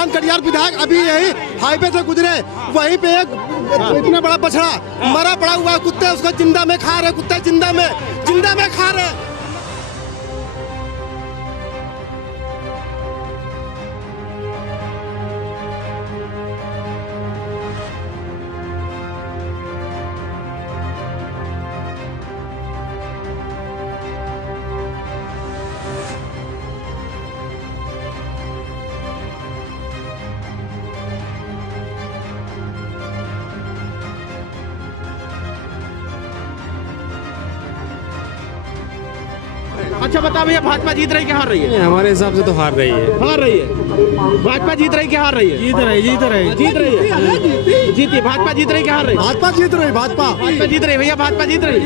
इमरान कटियार विधायक अभी यही हाईवे से गुजरे, वहीं पे एक इतना बड़ा बछड़ा मरा पड़ा हुआ है, कुत्ते उसको जिंदा में खा रहे, कुत्ते जिंदा में खा रहे। अच्छा बता भैया, भाजपा जीत रही कि हार रही है? हमारे हिसाब से तो हार रही है। हार रही है। भाजपा जीत रही कि हार रही है? जीत रही है। जीती। भाजपा जीत रही कि हार रही है? भाजपा जीत रही, भाजपा जीत रही भैया, भाजपा जीत रही।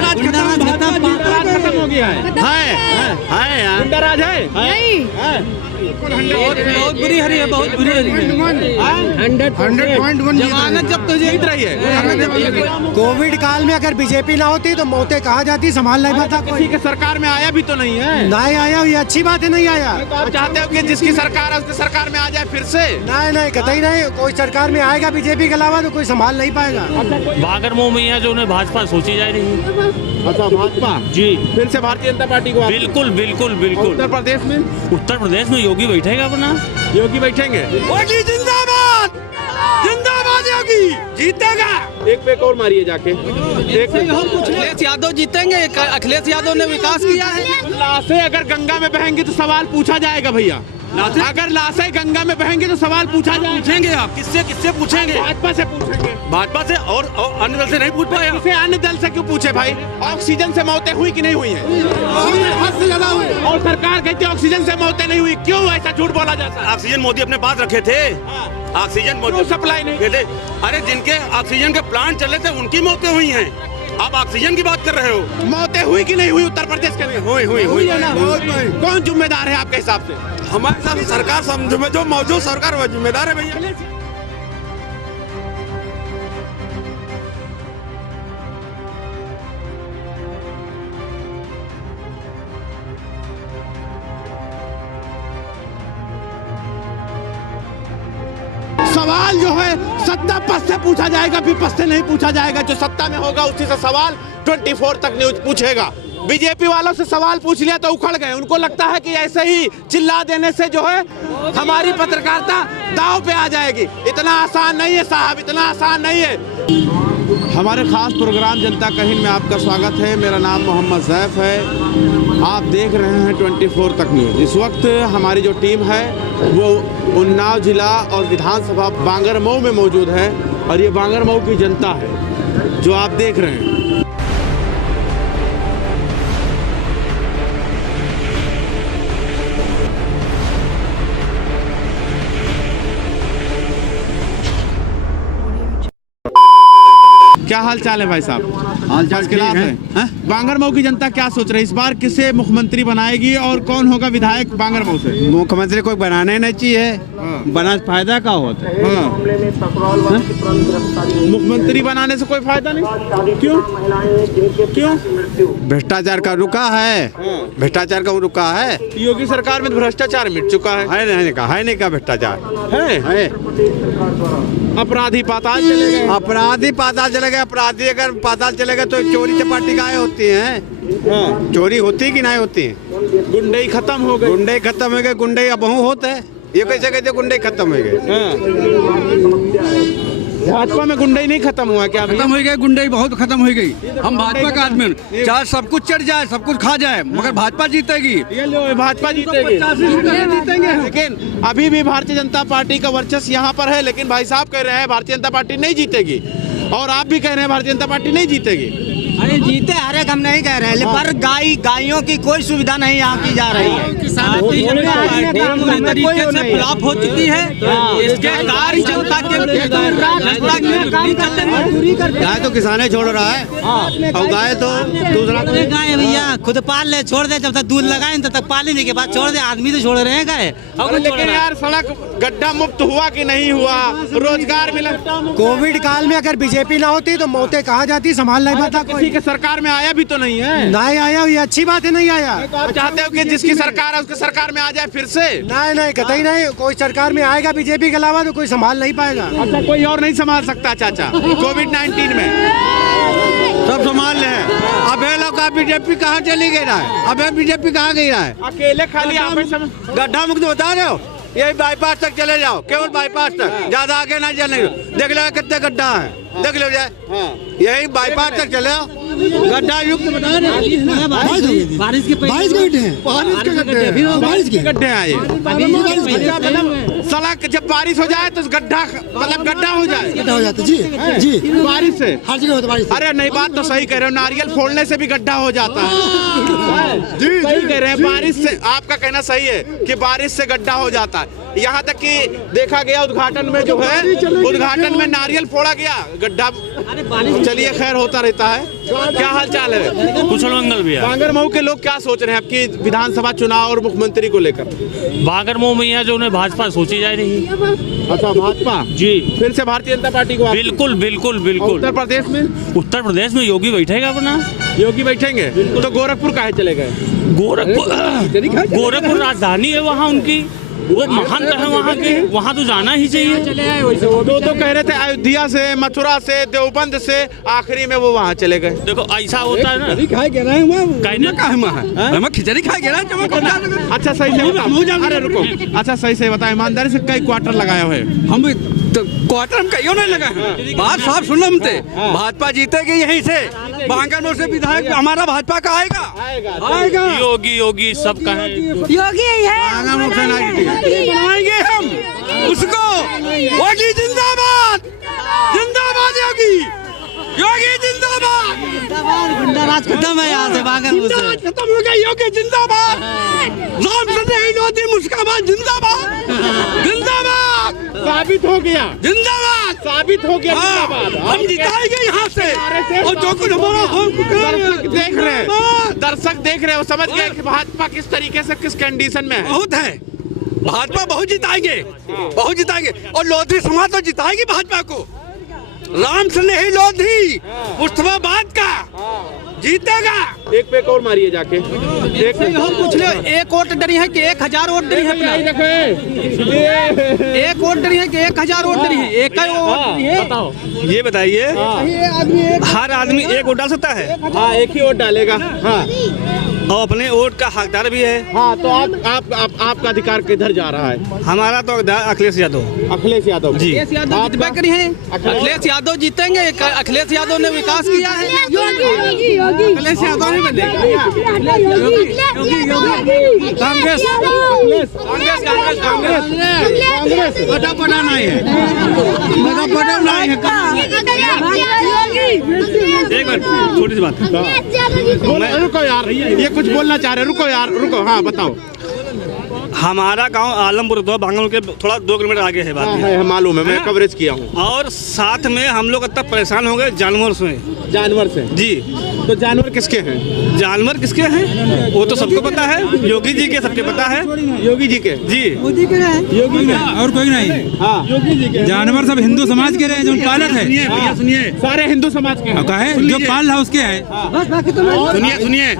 राज खत्म हो गया है यार, गुंडाराज है। बहुत बुरी हरी है, बहुत बुरी हरी है। 100.1 जमानत जब तो जीत रही है। कोविड काल में अगर बीजेपी ना होती तो मौतें कहाँ जाती, संभाल नहीं पाता किसी के सरकार में आया भी तो नहीं है। नहीं आया, ये अच्छी बात है, नहीं आया। आप चाहते हो कि जिसकी सरकार है उसकी सरकार में आ जाए फिर से? नहीं कतई नहीं, कोई सरकार में आएगा बीजेपी के अलावा तो कोई संभाल नहीं पाएगा। भागर मुंह में है जो उन्हें भाजपा सोची जा रही है। अच्छा भाजपा जी, फिर से भारतीय जनता पार्टी को? बिल्कुल बिल्कुल बिल्कुल। उत्तर प्रदेश में? उत्तर प्रदेश में योगी बैठेगा अपना। योगी बैठेंगे? योगी जिंदाबाद, जिंदाबाद, योगी जीतेगा। एक पे और मारिए जाके। अखिलेश यादव जीतेंगे। अखिलेश यादव ने विकास किया है। लाशें अगर गंगा में बहेंगी तो सवाल पूछा जाएगा भैया। अगर लाशें गंगा में बहेंगी तो सवाल पूछा जाएगा। पूछेंगे आप? किससे पूछेंगे? भाजपा से पूछेंगे। भाजपा से और अन्य दल से नहीं पूछ पाए? इसे अन्य दल से क्यों पूछे भाई? ऑक्सीजन से मौतें हुई कि नहीं हुई है? हद से ज्यादा हुई। और सरकार कहती है ऑक्सीजन से मौतें नहीं हुई, क्यों ऐसा झूठ बोला जाता है? ऑक्सीजन मोदी अपने पास रखे थे। ऑक्सीजन मोदी सप्लाई नहीं थे। अरे जिनके ऑक्सीजन के प्लांट चले थे उनकी मौतें हुई हैं। आप ऑक्सीजन की बात कर रहे हो। मौतें हुई कि नहीं हुई उत्तर प्रदेश के? हुई है ना? कौन जिम्मेदार है आपके हिसाब से? हमारे साथ सरकार जो मौजूद सरकार वो जिम्मेदार है भैया। सवाल जो है सत्ता पक्ष से पूछा जाएगा, विपक्ष से नहीं पूछा जाएगा। जो सत्ता में होगा उसी से सवाल 24 तक न्यूज पूछेगा। बीजेपी वालों से सवाल पूछ लिया तो उखड़ गए। उनको लगता है कि ऐसे ही चिल्ला देने से जो है हमारी पत्रकारिता दांव पे आ जाएगी। इतना आसान नहीं है साहब, इतना आसान नहीं है। हमारे खास प्रोग्राम जनता का हिंद में आपका स्वागत है। मेरा नाम मोहम्मद ज़ैफ है। आप देख रहे हैं 24 तक न्यूज। इस वक्त हमारी जो टीम है वो उन्नाव जिला और विधानसभा बांगरमऊ में मौजूद है और ये बांगरमऊ की जनता है जो आप देख रहे हैं। क्या हाल चाल है भाई साहब? हाल चाल खिलाफ है। बांगरमऊ की जनता क्या सोच रही है इस बार? किसे मुख्यमंत्री बनाएगी और कौन होगा विधायक बांगरमऊ से? मुख्यमंत्री कोई बनाना ही नहीं चाहिए, बना फायदा का होता है। मुख्यमंत्री बनाने से कोई फायदा नहीं? क्यों? भ्रष्टाचार का रुका है, भ्रष्टाचार का रुका है। योगी सरकार में भ्रष्टाचार मिट चुका है। नहीं का भ्रष्टाचार है। अपराधी पाताल चले गए। अपराधी पाताल चले गए। अपराधी अगर पाताल चले गए तो चोरी चपाटी काहे होती है? चोरी होती है कि नहीं होती है? गुंडई खत्म हो गई। गुंडे खत्म हो गए। गुंडे अब होते हैं। ये कैसे कहते गुंडे खत्म हो गए? भाजपा में गुंडई नहीं खत्म हुआ क्या? खत्म हो गई, गुंडई बहुत खत्म हो गई। हम भाजपा का आदमी, चाहे सब कुछ चढ़ जाए, सब कुछ खा जाए, मगर भाजपा जीतेगी। ये लो, भाजपा जीतेगी। लेकिन अभी भी भारतीय जनता पार्टी का वर्चस्व यहाँ पर है। लेकिन भाई साहब कह रहे हैं भारतीय जनता पार्टी नहीं जीतेगी और आप भी कह रहे हैं भारतीय जनता पार्टी नहीं जीतेगी। अरे जीते हर एक हम नहीं कह रहे हैं, पर गायों की कोई सुविधा नहीं यहाँ की जा रही है। पूरी तरीके से फ्लॉप हो चुकी है। इसके कार्य जनता के गाय तो किसाने छोड़ रहा है और गाय तो दूसरा गाय भैया खुद पाल ले, छोड़ दे। जब तक दूध लगाए तब तक पालने के बाद छोड़ दे। आदमी तो छोड़ रहे हैं गाय। लेकिन यार सड़क गड्ढा मुक्त हुआ कि नहीं हुआ? रोजगार मिला? कोविड काल में अगर बीजेपी ना होती तो मौतें कहाँ जाती, संभाल नहीं पाता कोई। के सरकार में आया भी तो नहीं है। नहीं आया, ये अच्छी बात है, नहीं आया। तो आप चाहते हो कि जिसकी सरकार है उसके सरकार में आ जाए फिर से? नहीं कतई नहीं, कोई सरकार में आएगा बीजेपी के अलावा तो कोई संभाल नहीं पाएगा। अच्छा, कोई और नहीं संभाल सकता चाचा कोविड-19 में? सब संभाल ले। अब ये लोग का बीजेपी कहाँ चली गई रहा है? अब बीजेपी कहाँ गई रहा है? अकेले खाली आप ही गड्ढा मुक्त बता रहे हो? यही बाईपास तक चले जाओ, केवल बाईपास तक, ज्यादा आगे ना जाने। देख लो कितने गड्ढा है, देख लो जाए। यही बाईपास तक चले जाओ, गड्ढा युक्त बता रहे। बारिश के बारिश के गड्ढे हैं, बारिश के गड्ढे हैं, बारिश के गड्ढे हैं ये। अच्छा, मतलब सड़क जब बारिश हो जाए तो गड्ढा, मतलब गड्ढा हो जाए, गड्ढा हो जाता है। जी बारिश से हर जगह होता है बारिश। अरे नहीं, बात तो सही कह रहे हो, नारियल फोड़ने से भी गड्ढा हो जाता है। सही कह रहे हैं, बारिश से, आपका कहना सही है कि बारिश से गड्ढा हो जाता है। यहाँ तक कि देखा गया उद्घाटन में जो है, उद्घाटन में नारियल फोड़ा गया, गड्ढा। चलिए खैर, होता रहता है। क्या हाल चाल है? कुशल मंगल भैया। बांगरमऊ के लोग क्या सोच रहे हैं आपकी विधानसभा चुनाव और मुख्यमंत्री को लेकर? बांगरमऊ में यहाँ जो उन्हें भाजपा सोची जा रही है। अच्छा, भाजपा जी, फिर से भारतीय जनता पार्टी को? बिल्कुल बिल्कुल बिल्कुल। उत्तर प्रदेश में? उत्तर प्रदेश में योगी बैठेगा अपना। योगी बैठेंगे तो गोरखपुर काहे चले गए? गोरखपुर राजधानी है वहाँ उनकी, वो महंत है वहाँ के, वहाँ तो जाना ही चाहिए। तो कह रहे थे अयोध्या से, मथुरा से, देवबंद से, आखिरी में वो वहाँ चले गए। देखो ऐसा होता है ना, खिचड़ी खाए गे रहे हैं। अच्छा सही से बताओ। अरे रुको, अच्छा सही से बताओ, ईमानदारी से कई क्वार्टर लगाए हुए? हम तो क्वार्टर हम कहीं नहीं लगा है। बात साफ सुनो हमसे, भाजपा जीतेगी यहीं से, बांगरमऊ से विधायक हमारा भाजपा का आएगा। योगी सब कहें, योगी है, बांगरमऊ से नहीं जीतेगा, बनाएंगे हम उसको। योगी जिंदाबाद, जिंदाबाद योगी, योगी जिंदाबाद। गुंडा राज खत्म है यहाँ से, बांगरमऊ से खत्म हो गया। योगी जिंदाबाद, राम से नहीं लोधी मुस्काबाद जिंदाबाद, जिंदाबाद। साबित हो गया, जिंदाबाद, साबित हो गया। हम जिताएंगे यहाँ से। और जो कुछ हमारा दर्शक देख रहे हैं, दर्शक देख रहे हैं, वो समझ गए कि भाजपा किस तरीके से, किस कंडीशन में है। बहुत है, भाजपा बहुत जिताएंगे, बहुत जिताएंगे। और लोधी समाज तो जिताएगी भाजपा को। राम से नहीं लोधी मुस्तफाबाद का जीतेगा। एक पे और मारिए जाके। हम पूछ ले, एक वोट डरी है कि 1000 वोट डरी है? एक वोट डरी है कि 1000 वोट डरी है? एक ही वोट डरी है। बताओ, ये बताइए, हर आदमी एक वोट डाल सकता है? हाँ, एक ही वोट डालेगा। हाँ, और अपने वोट का हकदार भी है। हाँ, तो आपका अधिकार किधर जा रहा है? हमारा तो हकदार अखिलेश यादव। अखिलेश यादव जी। अखिलेश यादव जितबा करी है, अखिलेश यादव जीतेंगे। अखिलेश यादव ने विकास किया है, अखिलेश यादव नहीं बनेगा। कांग्रेस, बड़ा बड़ा नहीं है, बड़ा बड़ा नहीं है। एक मिनट, छोटी सी बात। रुको यार, ये कुछ बोलना चाह रहे, रुको यार, रुको। हाँ बताओ। हमारा गांव आलमपुर तो बांगरमऊ के थोड़ा 2 किलोमीटर आगे है। बात है, मालूम है, मैं कवरेज किया हूँ। और साथ में हम लोग इतना परेशान हो गए जानवर से। जानवर से? जी। तो जानवर किसके हैं? जानवर किसके हैं वो तो सबको पता है, योगी जी के सबके पता है। योगी जी के? जी, योगी के और कोई नहीं। हाँ, योगी जी के। जानवर सब हिंदू समाज के रहे, जो पालक है। भैया सुनिए, सारे हिंदू समाज के हैं। जो पाल रहा उसके है। सुनिए,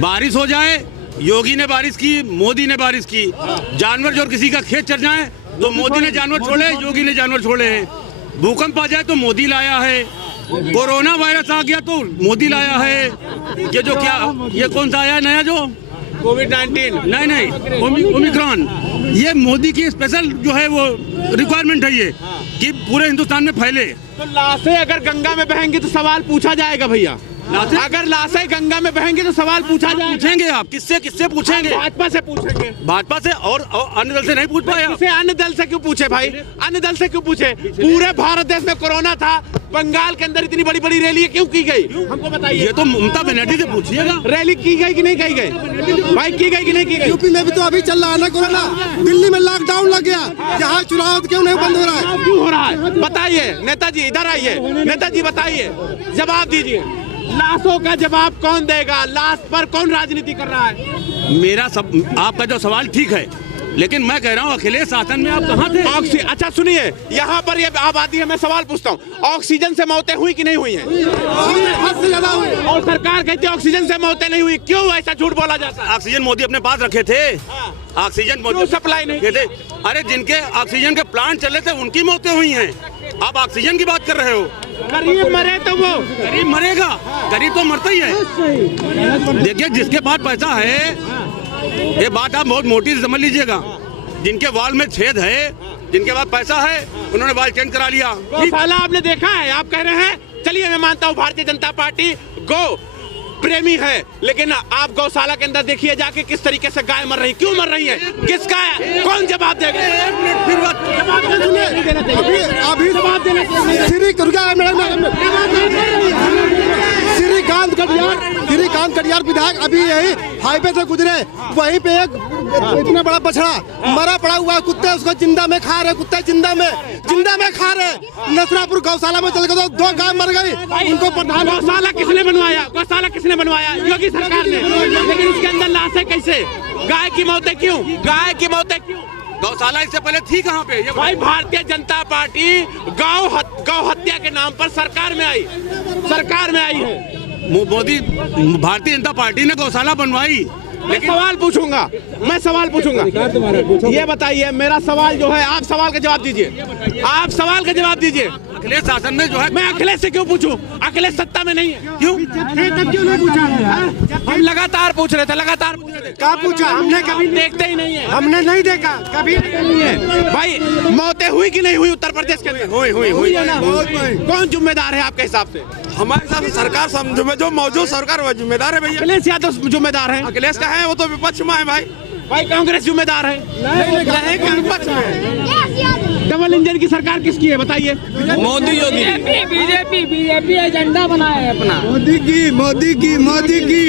बारिश हो जाए, योगी ने बारिश की, मोदी ने बारिश की, जानवर जो किसी का खेत चढ़ जाए तो मोदी ने जानवर छोड़े, योगी ने जानवर छोड़े हैं। भूकंप आ जाए तो मोदी लाया है, कोरोना वायरस आ गया तो मोदी लाया है। ये जो क्या, ये कौन सा आया नया जो कोविड-19? नहीं, ओमिक्रॉन। ये मोदी की स्पेशल जो है वो रिक्वायरमेंट है, ये कि पूरे हिंदुस्तान में फैले। तो लाशें अगर गंगा में बहेंगी तो सवाल पूछा जाएगा भैया। अगर लाशें गंगा में बहेंगी तो सवाल पूछा जाएगा। पूछेंगे आप, किससे पूछेंगे? भाजपा से पूछेंगे। भाजपा से और अन्य दल से नहीं पूछ पाया। अन्य दल से क्यों पूछे भाई? अन्य दल से क्यों पूछे? पूरे भारत देश में कोरोना था, बंगाल के अंदर इतनी बड़ी बड़ी रैली क्यों की गई, हमको बताइए। ये तो ममता बनर्जी से पूछिएगा। रैली की गई कि नहीं की गई भाई? की गई कि नहीं की गई? यूपी में भी तो अभी चल रहा है ना कोरोना। दिल्ली में लॉकडाउन लग गया, यहाँ चुनाव क्यों नहीं बंद हो रहा है? क्यों हो रहा है बताइए। नेताजी इधर आइए, नेताजी बताइए, जवाब दीजिए। लाशों का जवाब कौन देगा? लाश पर कौन राजनीति कर रहा है? मेरा सब, आपका जो सवाल ठीक है, लेकिन मैं कह रहा हूँ अखिलेश शासन में आप कहाँ थे? अच्छा सुनिए, यहाँ पर ये आबादी है, मैं सवाल पूछता हूँ, ऑक्सीजन से मौतें हुई कि नहीं हुई हैं? हद से ज्यादा हुई। और सरकार कहती है ऑक्सीजन से मौतें नहीं हुई, क्यों ऐसा झूठ बोला जाता है? ऑक्सीजन मोदी अपने पास रखे थे, ऑक्सीजन क्यों सप्लाई नहीं थे? अरे जिनके ऑक्सीजन के प्लांट चले थे उनकी मौतें हुई हैं, आप ऑक्सीजन की बात कर रहे हो। गरीब मरे तो वो गरीब मरेगा, गरीब तो मरता ही है। देखिए जिसके पास पैसा है, ये बात आप बहुत मोटी समझ लीजिएगा, जिनके वाल में छेद है, जिनके पास पैसा है, उन्होंने वाल चेंज करा लिया। गौशाला आपने देखा है? आप कह रहे हैं, चलिए मैं मानता हूँ भारतीय जनता पार्टी गौ प्रेमी है, लेकिन आप गौशाला के अंदर देखिए जाके किस तरीके से गाय मर रही, क्यों मर रही है, किसका है, कौन जवाब देगा? अभी जवाब देना श्रीकांत कटियार विधायक अभी यही हाईवे से गुजरे, वहीं पे एक इतना बड़ा बछड़ा मरा पड़ा हुआ है, कुत्ते उसको जिंदा में खा रहे, कुत्ते जिंदा में खा रहे। नसरापुर गौशाला में चल गए तो 2 गाय मर गई, उनको प्रधान। गौशाला किसने बनवाया? गौशाला किसने बनवाया? योगी सरकार ने, लेकिन उसके अंदर लाशें कैसे? गाय की मौतें क्यों? गाय की मौतें क्यों? गौशाला इससे पहले थी कहाँ पे? भाई भारतीय जनता पार्टी गौ हत्या के नाम पर सरकार में आई है। मोदी भारतीय जनता पार्टी ने गौशाला बनवाई। लेकिन मैं सवाल पूछूंगा, ये बताइए, मेरा सवाल जो है, आप सवाल का जवाब दीजिए। अखिलेश शासन में जो है, मैं अखिलेश से क्यों पूछूं? अखिलेश सत्ता में नहीं है, क्यों नहीं पूछा? हम लगातार पूछ रहे थे। क्या पूछा हमने? कभी देखते ही नहीं है, हमने नहीं देखा, कभी नहीं है। भाई मौतें हुई कि नहीं हुई उत्तर प्रदेश के अंदर? हुई है ना? कौन जिम्मेदार है आपके हिसाब से? हमारे हिसाब से सरकार, जो मौजूद सरकार वो जिम्मेदार है भैया। अखिलेश यादव जिम्मेदार है? अखिलेश का है, वो तो विपक्ष में है भाई। कांग्रेस जिम्मेदार है? विपक्ष में। डबल इंजन की सरकार किसकी है बताइए? मोदी योगी बीजेपी एजेंडा बनाया है अपना। मोदी की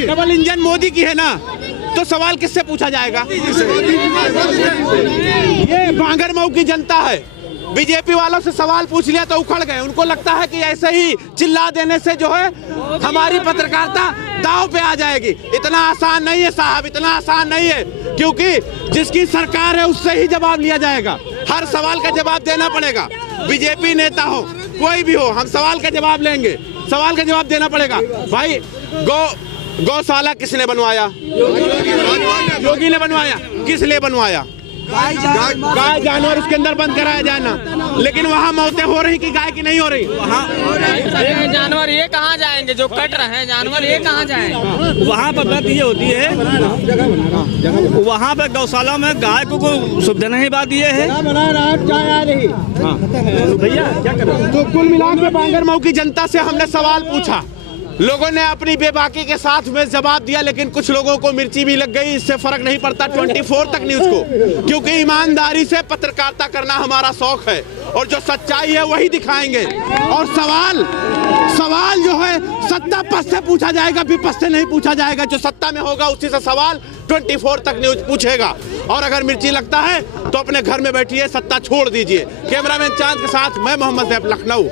डबल इंजन मोदी की है ना, तो सवाल किससे पूछा जाएगा? ये बांगर मऊ की जनता है, बीजेपी वालों से सवाल पूछ लिया तो उखड़ गए। उनको लगता है कि ऐसे ही चिल्ला देने से जो है हमारी पत्रकारिता दांव पे आ जाएगी। इतना आसान नहीं है साहब, इतना आसान नहीं है, क्योंकि जिसकी सरकार है उससे ही जवाब लिया जाएगा। हर सवाल का जवाब देना पड़ेगा। बीजेपी नेता हो, कोई भी हो, हम सवाल का जवाब लेंगे, सवाल का जवाब देना पड़ेगा। भाई गौशाला किसने बनवाया? योगी ने बनवाया। किस लिए बनवाया? गाय जानवर उसके अंदर बंद कराया जाना, लेकिन वहाँ मौतें हो रही कि गाय की नहीं हो रही? जानवर ये कहाँ जाएंगे? जो कट रहे हैं जानवर ये कहाँ जाएंगे? वहाँ पर बात ये होती है, वहाँ पे गौशाला में गाय को कोई सुविधा नहीं बात ये है भैया। क्या कर रहे हैं? तो कुल मिलाकर बांगर मऊ की जनता से हमने सवाल पूछा, लोगों ने अपनी बेबाकी के साथ में जवाब दिया, लेकिन कुछ लोगों को मिर्ची भी लग गई, इससे फर्क नहीं पड़ता 24 तक न्यूज को, क्योंकि ईमानदारी से पत्रकारिता करना हमारा शौक है और जो सच्चाई है वही दिखाएंगे। और सवाल जो है सत्ता पक्ष से पूछा जाएगा, विपक्ष से नहीं पूछा जाएगा। जो सत्ता में होगा उसी से सवाल 24 तक न्यूज पूछेगा। और अगर मिर्ची लगता है तो अपने घर में बैठिए, सत्ता छोड़ दीजिए। कैमरामैन चांद के साथ मैं मोहम्मद सैफ, लखनऊ।